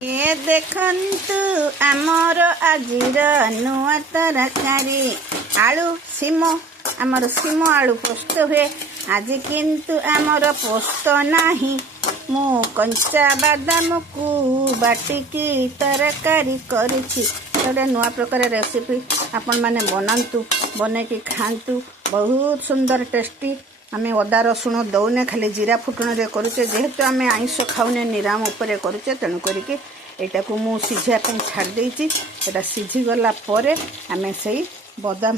ये देखंतु आमर आजिर नुआ तरकारी आलू सिम आमर सिम आलू पोस्त हुए आज किंतु आमर पोस्त नाही मु कंचा बादाम को बाटिकी तरकारी करिछि गोटे नुआ प्रकार रेसिपी आपण माने बनातु बनैकी खातु बहुत सुंदर टेस्टी आमे अदा रसुण दौने खाली जीरा फुटण रे करूचे जेहेतु आमे आइंष खाउने निराम उपरे करूचे तेणु करिके एटा को मु सिझा पे छाड़ देछि एटा सिझी गला परे आमे सही बादाम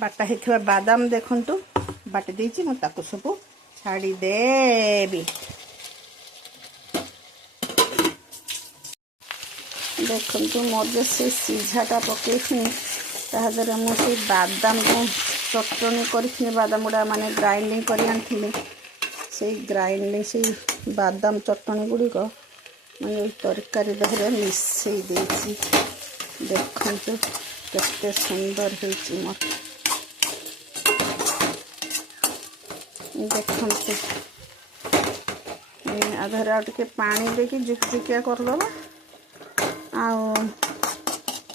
बाटा हेथिबा बादाम देखंतु बाटी देछि मु ताको सब छाड़ी देबी देखंतु मोर से सिझाटा पकेइछि ताहादरे मु से बादाम को चटनी करी बादाम गुड़ा माने ग्राइंडिंग करी आनी से ग्राइंडिंग से बादाम चटनी गुड़िक मैं तरकारी देहरे मिसई देछि देखंतु केते सुंदर होइछि मत देखंतु आधार आटे पानी देकी जुकजुकिया करदबा आ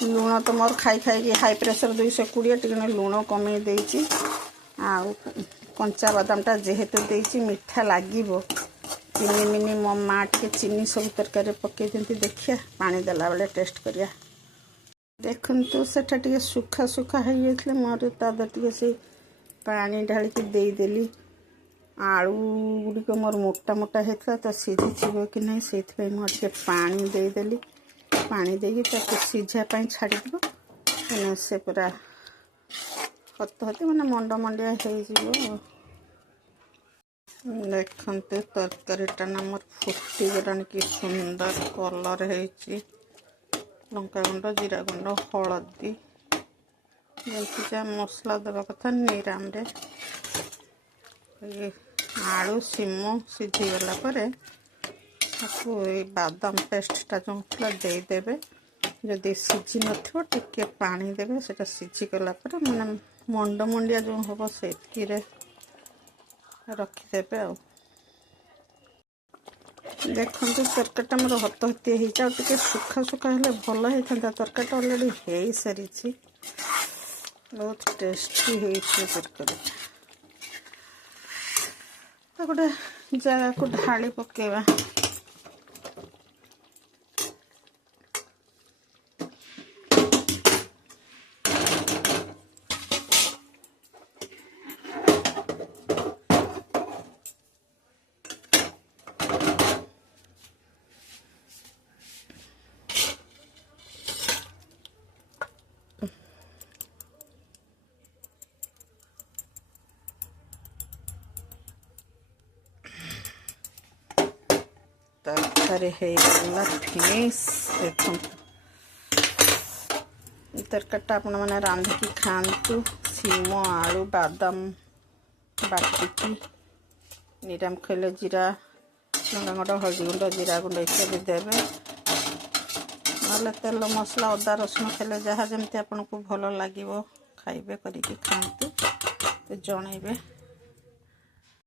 लुण तो मोर खाई खाई हाई प्रेशर 220 टिके लुण कमे देछि आ कंचा बादामटा जेहेतु देछि मिठा लागिबो चीनी मिनी मो माँ टे चीनी सब तरकारी पकई दिखती देखिया पानी देला बेले टेस्ट करिया देखंतु सेटा टिके सुखा सुखा हो जाइए मोर तादर टिके से पानी ढालिकी देदेली आलू गुड़िक मोर मोटा मोटा होता तो सीझी थी कि नहीं से मोर पानी देदेली पानी देकी सीझापी छाड़ से पूरा हत हती मैंने मंड मंडिया हो देखते तरकारीटा ना मोर फुटी गलानी कि सुंदर कलर है लंका गुंड जीरा गुंड हलदी जैसे मसला देवा कथा निराम रे आलू सिम सीझी गला परे बादाम पेस्टा जो देदेवे जदि सीझी नथिबो टिके पानी देवे सेटा सीझी गला परे माने मंड मंडिया जो हम से रखिदेवे आ देखते तरकारीटा मोर हत हती होते सुखा सुखा हेले भल होता तरकारीटा अलरेडी हो सारी बहुत टेस्टी हो तरकारी गोटे जगह को ढाली पकेवा तरकारी है फिनिश देखो तरकारीटा आपण मैंने रांधिकी खातु सिम आलू बादाम बाटिकी निराम खैले जीरा लंका गुंड हल्दी गुंड जीरा गुंड इत्यादि देवे ना तेल मसला अदा रसुण खेले जहाँ जमी आपको भल लगे खाइबे करिकी खातु जनइबे।